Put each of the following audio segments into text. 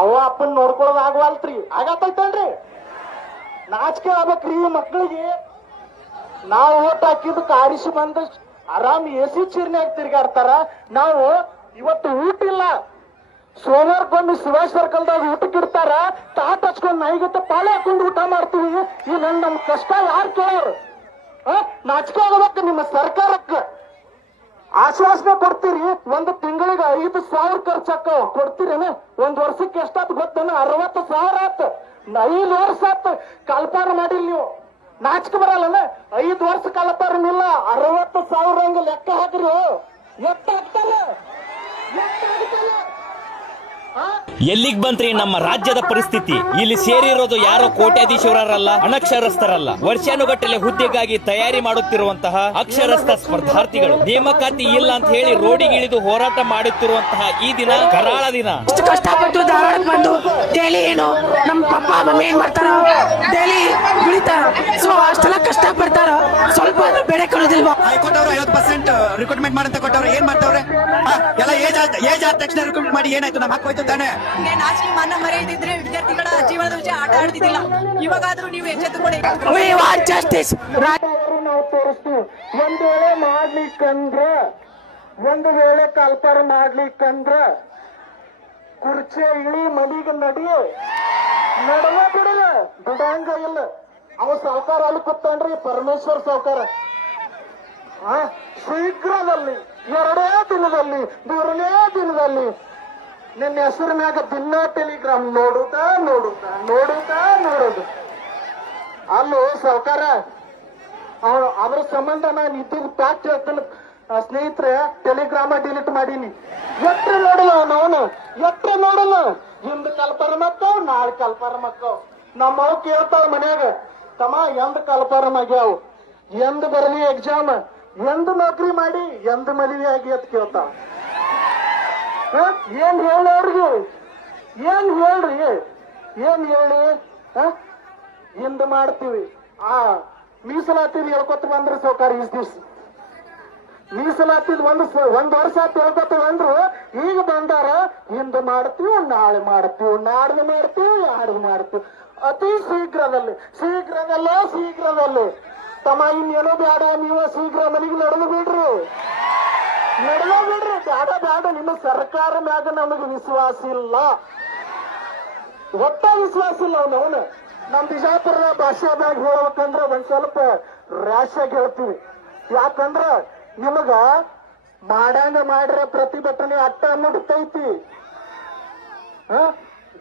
ಅವ ಅಪ್ಪನ್ ನೋಡ್ಕೊಳ್ಳೋದು ಆಗವಲ್ತ್ರಿ, ಆಗತ್ತೈತಲ್ರಿ? ನಾಚಿಕೆ ಆಗ್ಬೇಕ್ರಿ ಮಕ್ಕಳಿಗೆ. ನಾವು ಓಟ್ ಹಾಕಿದ್ದಕ್ಕೆ ಆರಿಸಿ ಬಂದ ಆರಾಮ್ ಎಸಿ ಚೀರ್ನ್ಯಾಗ ತಿರ್ಗಾಡ್ತಾರ. ನಾವು ಇವತ್ತು ಊಟ ಇಲ್ಲ, ಸೋಮವಾರಕ್ಕೊಮ್ಮೆ ಶಿವಾಜ್ ಸರ್ಕಲ್ದಾಗ ಊಟಕ್ಕೆ ಇಡ್ತಾರ, ತಾಟ್ ಹಚ್ಕೊಂಡ್ ನಾಯಿಗತ್ತೆ ಪಾಳೆ ಹಾಕೊಂಡು ಊಟ ಮಾಡ್ತೀವಿ. ಈ ನಮ್ ಕಷ್ಟ ಯಾರು ಕೇಳೋರು? ನಾಚಿಕೆ ಆಗಬೇಕು ನಿಮ್ಮ ಸರ್ಕಾರಕ್ಕೆ. ಆಶ್ವಾಸನೆ ಕೊಡ್ತೀರಿ, ಒಂದು ತಿಂಗಳಿಗೆ 5,000 ಖರ್ಚಾಕ ಕೊಡ್ತೀರೇನ? ಒಂದ್ ವರ್ಷಕ್ಕೆ ಎಷ್ಟಾತ್ ಗೊತ್ತೇನ? 60,000 ಆತ್. 5 ವರ್ಷ ಆತ್ ಕಲ್ಪಾರ ಮಾಡಿಲ್ ನೀವು. ನಾಚಿಕೆ ಬರಲ್ಲನ? 5 ವರ್ಷ ಕಲ್ಪಾರನಿಲ್ಲ, 60,000 ಹಂಗ ಲೆಕ್ಕ ಹಾಕ್ರಿ. ಎಷ್ಟಾಗ್ತಲ್ಲ? ಎಲ್ಲಿಗ್ ಬಂತ್ರಿ ನಮ್ಮ ರಾಜ್ಯದ ಪರಿಸ್ಥಿತಿ? ಇಲ್ಲಿ ಸೇರಿರೋದು ಯಾರೋ ಕೋಟ್ಯಾಧೀಶರಲ್ಲ, ಅನಕ್ಷರಸ್ಥರಲ್ಲ. ವರ್ಷಾನುಗಟ್ಟಲೆ ಹುದ್ದೆಗಾಗಿ ತಯಾರಿ ಮಾಡುತ್ತಿರುವಂತಹ ಅಕ್ಷರಸ್ಥ ಸ್ಪರ್ಧಾರ್ಥಿಗಳು. ನೇಮಕಾತಿ ಇಲ್ಲ ಅಂತ ಹೇಳಿ ರೋಡಿಗಿಳಿದು ಹೋರಾಟ ಮಾಡುತ್ತಿರುವಂತಹ ಈ ದಿನ ಕರಾಳ ದಿನ. ಇಷ್ಟು ಕಷ್ಟಪಟ್ಟು ಧಾರವಾಡಕ್ಕೆ ಬಂದು ಡೈಲಿ ಏನು ನಮ್ಮ ಪಪ್ಪ ಮಮ್ಮಿ ಏನ್ ಮಾಡ್ತಾರ, ಡೈಲಿ ದುಡಿತಾರ. ಸೊ ಅಷ್ಟೆಲ್ಲ ಕಷ್ಟ ಪಡ್ತಾರ, ಸ್ವಲ್ಪ ಬೆಳೆ ಕೊಡೋದಿಲ್ವಾ? ಹೈಕೋರ್ಟ್ ಅವರು 50% ರಿಕ್ರೂಟ್ಮೆಂಟ್ ಮಾಡಂತ ಕೊಟ್ಟವ್ರೆ, ಏನ್ ಮಾಡ್ತಾವ್ರೆ? ಎಲ್ಲ ಏಜ್ ಆದ ತಕ್ಷಣ ರಿಕ್ರೂಟ್ಮೆಂಟ್ ಮಾಡಿ ಏನಾಯ್ತು? ನಮ್ಮ ಹಕ್ಕು ತಾನೆ. ನಾಚಿಕೆ ಮಾನ ಮರೆಯದಿದ್ರೆ ವಿದ್ಯಾರ್ಥಿಗಳ ಜೀವನದ ವಿಷಯ ಆಟ ಆಡ್ತಿದ್ದಿಲ್ಲ. ಇವಾಗಾದ್ರೂ ನೀವು ಎಚ್ಚೆತ್ತುಕೊಳ್ಳಿ. We want justice. ನಾವು ತೋರಿಸ್ತೀವಿ. ಒಂದ್ ವೇಳೆ ಮಾಡ್ಲಿಕ್ಕಂದ್ರ, ಒಂದು ವೇಳೆ ಕಲ್ಪಾರ ಮಾಡ್ಲಿಕ್ಕಂದ್ರ ಕುರ್ಚಿ ಇಳಿ ಮನಿಗೆ ನಡಿಯೇ ನಡವ ಬಿಡಲ್ಲ, ಬಿಡಂಗ ಇಲ್ಲ. ಅವ ಸಾವುಕಾರ ಅಲ್ಲಿ ಕೂತಾನ್ರಿ, ಪರಮೇಶ್ವರ್ ಸಾವುಕಾರ. ಶೀಘ್ರದಲ್ಲಿ 2 ದಿನದಲ್ಲಿ 3ನೇ ದಿನದಲ್ಲಿ ನಿನ್ನ ಹೆಸರು ಮ್ಯಾಗ ದಿನ ಟೆಲಿಗ್ರಾಮ್ ನೋಡುತ್ತಾ ನೋಡುದು. ಅಲ್ಲೋ ಸಾವುಕಾರ, ಅದ್ರ ಸಂಬಂಧ ನಾನು ಇದ್ದಿದ್ದು ಪ್ಯಾಕ್ ಹೇಳ್ತಾನೆ ಸ್ನೇಹಿತರೆ, ಟೆಲಿಗ್ರಾಮ ಡಿಲೀಟ್ ಮಾಡೀನಿ. ಎಟ್ರೆ ನೋಡಲ್ಲ ಅವನು, ಎಟ್ರೆ ನೋಡಲ್ಲ. ಹಿಂದ್ ಕಲ್ಪಾರ ಮಕ್ಕಳು, ನಾಳೆ ಕಲ್ಪಾರ ಮಕ್ಕಳು. ನಮ್ಮವ್ ಕೇಳ್ತಾವ ಮನ್ಯಾಗ, ತಮ್ಮ ಎಂದ್ ಕಲ್ಪಾರ ಆಗ್ಯಾವ, ಎಂದ್ ಬರಲಿ ಎಕ್ಸಾಮ್, ಎಂದ್ ನೌಕರಿ ಮಾಡಿ, ಎಂದ್ ಮದುವೆ ಆಗಿ ಅಂತ ಕೇಳ್ತಾವ. ಏನ್ ಹೇಳಿ ಅವ್ರಿಗೆ? ಏನ್ ಹೇಳ್ರಿ? ಏನ್ ಹೇಳಿ? ಹಿಂದ್ ಮಾಡ್ತೀವಿ. ಮೀಸಲಾತಿದ್ ಹೇಳ್ಕೊತ ಬಂದ್ರಿ ಸಾವುಕಾರ. ಇಸ್ ದಿವ್ಸ ಮೀಸಲಾತಿದ್ ಒಂದ್ ವರ್ಷ ಹೇಳ್ಕೊತ ಬಂದ್ರು. ಈಗ ಬಂದಾರ, ಹಿಂದ್ ಮಾಡ್ತೀವಿ, ನಾಳೆ ಮಾಡ್ತೀವಿ, ನಾಡ್ದು ಮಾಡ್ತೀವಿ, ಯಾಡ್ದು ಮಾಡ್ತೀವಿ. ಅತಿ ಶೀಘ್ರದಲ್ಲಿ ತಮ್ಮ ಇನ್ನೇನೋ ಬೇಡ, ನೀವು ಶೀಘ್ರ ಮನೆಗೆ ನಡೆದು ಬಿಡ್ರಿ. ಬೇಡ. ನಿಮ್ಮ ಸರ್ಕಾರ ಮ್ಯಾಗ ನಮಗೆ ವಿಶ್ವಾಸ ಇಲ್ಲ, ಒಟ್ಟ ವಿಶ್ವಾಸ ಇಲ್ಲ. ಅವನು ನಮ್ ಬಿಜಾಪುರದ ಭಾಷಾದಾಗ ಹೇಳ್ಬೇಕಂದ್ರೆ ಒಂದ್ ಸ್ವಲ್ಪ ರ್ಯಾಶ್ ಆಗಿ ಹೇಳ್ತೀವಿ. ಯಾಕಂದ್ರ ನಿಮಗ ಮಾಡಂಗ ಮಾಡ್ರೆ ಪ್ರತಿಭಟನೆ ಅಟ್ಟ ಮುಡ್ತೈತಿ.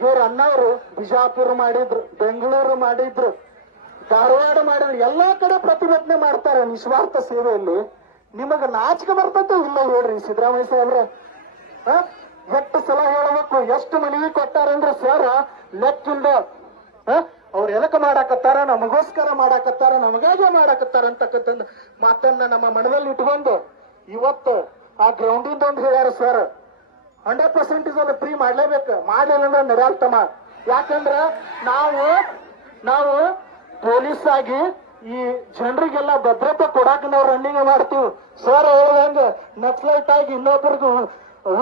ಇವ್ರ ಅಣ್ಣವ್ರು ಬಿಜಾಪುರ ಮಾಡಿದ್ರು, ಬೆಂಗಳೂರು ಮಾಡಿದ್ರು, ಧಾರವಾಡ ಮಾಡಿದ್ರು, ಎಲ್ಲಾ ಕಡೆ ಪ್ರತಿಭಟನೆ ಮಾಡ್ತಾರೆ ನಿಸ್ವಾರ್ಥ ಸೇವೆಯಲ್ಲಿ. ನಿಮಗ ನಾಚಿಕೆ ಬರ್ತೈತೆ ಇಲ್ಲ ಹೇಳ್ರಿ ಸಿದ್ದರಾಮಯ್ಯ ಸಾಹೇಬ್ರೆ? ಎಷ್ಟು ಸಲ ಹೇಳಬೇಕು, ಎಷ್ಟು ಮನವಿ ಕೊಟ್ಟಾರಂದ್ರೆ ಸರ್ ಲೆಕ್ಕಿಲ್ದ. ಅವ್ರು ಎದಕ್ ಮಾಡಾಕತ್ತಾರ? ನಮಗೋಸ್ಕರ ಮಾಡಾಕತ್ತಾರ, ನಮಗಾಗೆ ಮಾಡಾಕತ್ತಾರ ಅಂತಕ್ಕಂಥ ಮಾತನ್ನ ನಮ್ಮ ಮನದಲ್ಲಿ ಇಟ್ಕೊಂಡು ಇವತ್ತು ಆ ಗ್ರೌಂಡಿಂದ ಒಂದು ಹೇಳ್ಯಾರ ಸರ್, 100% ಅದು ಫ್ರೀ ಮಾಡ್ಲೇಬೇಕು, ಮಾಡಲಿಲ್ಲ ಅಂದ್ರೆ ನಡೆಯಲ್ತಮ್ಮ. ಯಾಕಂದ್ರ ನಾವು ಪೊಲೀಸ್ ಆಗಿ ಈ ಜನರಿಗೆಲ್ಲ ಭದ್ರತೆ ಕೊಡಾಕ ನಾವು ರನ್ನಿಂಗ್ ಮಾಡ್ತೀವಿ. ಸರ್ ಹೇಳ್ದಂಗ ನಕ್ಸಲೈಟ್ ಆಗಿ ಇನ್ನೊಬ್ಬರಿಗೂ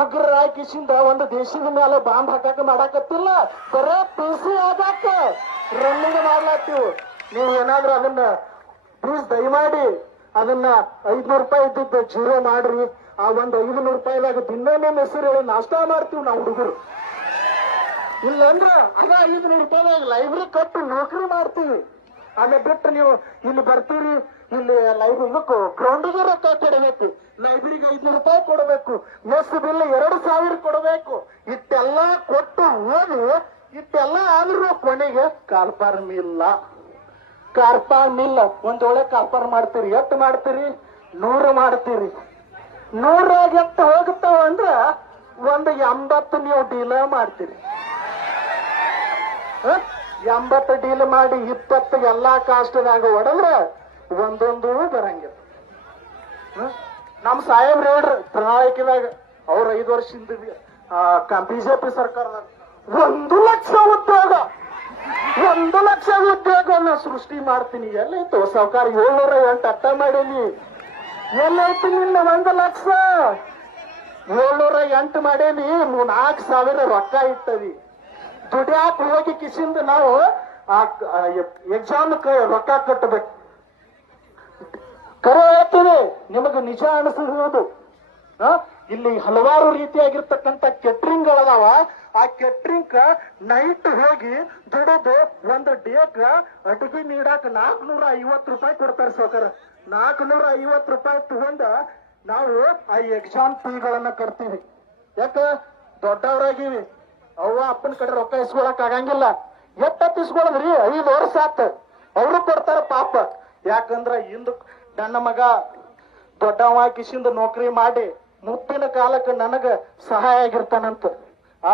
ಉಗ್ರ ಹಾಕಿಸಿಂದ ಒಂದು ದೇಶದ ಮೇಲೆ ಬಾಂಬ್ ಹಾಕಾಕ ಮಾಡಾಕತ್ತಿಲ್ಲ, ಬರೇ PC ಆಗಾಕ ರನ್ನಿಂಗ್ ಮಾಡ್ಲಾತೀವಿ. ನೀವು ಏನಾದ್ರೂ ಅದನ್ನ ಪ್ಲೀಸ್ ದಯಮಾಡಿ ಅದನ್ನ 500 ರೂಪಾಯಿ ಇದ್ದಿದ್ದು 0 ಮಾಡ್ರಿ. ಆ ಒಂದು 500 ರೂಪಾಯಿದಾಗ ದಿನ ನಮ್ಮ ಹೆಸರು ಹೇಳಿ ನಾಷ್ಟಾ ಮಾಡ್ತೀವಿ ನಾವು ಹುಡುಗರು. ಇಲ್ಲಂದ್ರ ಅದ 500 ರೂಪಾಯಿದಾಗ ಲೈಬ್ರರಿ ಕಟ್ಟು ನೌಕರಿ ಮಾಡ್ತೀವಿ. ಆಮೇಲೆ ಬಿಟ್ಟು ನೀವು ಇಲ್ಲಿ ಬರ್ತೀರಿ, ಇಲ್ಲಿ ಲೈಬ್ರರಿ ಗ್ರೌಂಡಿಗೆ ರೊಕ್ಕ ಕೊಡಬೇಕು, ಲೈಬ್ರರಿಗೆ 500 ರೂಪಾಯಿ ಕೊಡಬೇಕು, ಮೆಸ್ ಬಿಲ್ 2,000 ಕೊಡಬೇಕು. ಇಟ್ಟೆಲ್ಲ ಕೊಟ್ಟು ಹೋಗಿ ಇಟ್ಟೆಲ್ಲ ಆದ್ರೂ ಕೊನೆಗೆ ಕಾರ್ಪಾರ್ ಮಿಲ್ಲ. ಒಂದ್ ಒಳ್ಳೆ ಕಾರ್ಪಾರ್ ಮಾಡ್ತೀರಿ, ಎಷ್ಟು ಮಾಡ್ತೀರಿ? 100 ಮಾಡ್ತೀರಿ. 100 ಎಷ್ಟು ಹೋಗುತ್ತಾವ ಅಂದ್ರ ಒಂದು 80 ನೀವು ಡೀಲ ಮಾಡ್ತೀರಿ. 80 ಡೀಲ್ ಮಾಡಿ 20 ಎಲ್ಲಾ ಕಾಸ್ಟ್ನಾಗ ಹೊಡೆದ್ರೆ ಒಂದೊಂದು ಬರಂಗಿಲ್ಲ. ನಮ್ ಸಾಹೇಬ್ರು ಹೇಳ್ರಿ ಪ್ರಣಾಳಿಕೆದಾಗ, ಅವ್ರ 5 ವರ್ಷದಿಂದ ಬಿಜೆಪಿ ಸರ್ಕಾರದಾಗ 1 ಲಕ್ಷ ಉದ್ಯೋಗವನ್ನ ಸೃಷ್ಟಿ ಮಾಡ್ತೀನಿ. ಎಲ್ಲೈತು ಸಾವುಕಾರ? 708 ಅಟ್ಟ ಮಾಡೀನಿ. ಎಲ್ಲೈತಿ ನಿನ್ನ 1 ಲಕ್ಷ? 708 ಮಾಡೇನಿ. 4,000 ರೊಕ್ಕ ಇಟ್ಟವಿ. ದುಡ್ಯಾಕ ಹೋಗಿ ಕಿಸಿಂದ ನಾವು ಆ ಎಕ್ಸಾಮ್ ರೊಕ್ಕ ಕಟ್ಟಬೇಕು. ಕರೆ ಹೇಳ್ತೀನಿ, ನಿಮಗೆ ನಿಜ ಅನಿಸಿರೋದು. ಇಲ್ಲಿ ಹಲವಾರು ರೀತಿಯಾಗಿರ್ತಕ್ಕಂಥ ಕೆಟ್ರಿಂಗ್ ಗಳದಾವ. ಆ ಕೆಟ್ರಿಂಗ್ ನೈಟ್ ಹೋಗಿ ದುಡಿದು ಒಂದು ಡೇಕ್ ಅಡುಗೆ ನೀಡಾಕ 450 ರೂಪಾಯಿ ಕೊಡ್ತಾರೆ ಸಾವ್ಕಾರ. 450 ರೂಪಾಯಿ ತಗೊಂಡ ನಾವು ಆ ಎಕ್ಸಾಮ್ ಫೀಗಳನ್ನ ಕಟ್ತೀವಿ. ಯಾಕ ದೊಡ್ಡವರಾಗಿವಿ, ಅವ್ವ ಅಪ್ಪನ ಕಡೆ ರೊಕ್ಕ ಇಸ್ಕೊಳಕ್ ಆಗಂಗಿಲ್ಲ. ಎಷ್ಟತ್ತು ಇಸ್ಕೊಳ್ಳದ್ರಿ? 5 ವರ್ಷ ಆತ. ಅವರು ಕೊಡ್ತಾರ ಪಾಪ. ಯಾಕಂದ್ರ ಇಂದು ನನ್ನ ಮಗ ದೊಡ್ಡವ ಕಿಸಿಂದ ನೌಕರಿ ಮಾಡಿ ಮುಪ್ಪಿನ ಕಾಲಕ್ಕೆ ನನಗ ಸಹಾಯ ಆಗಿರ್ತಾನಂತ.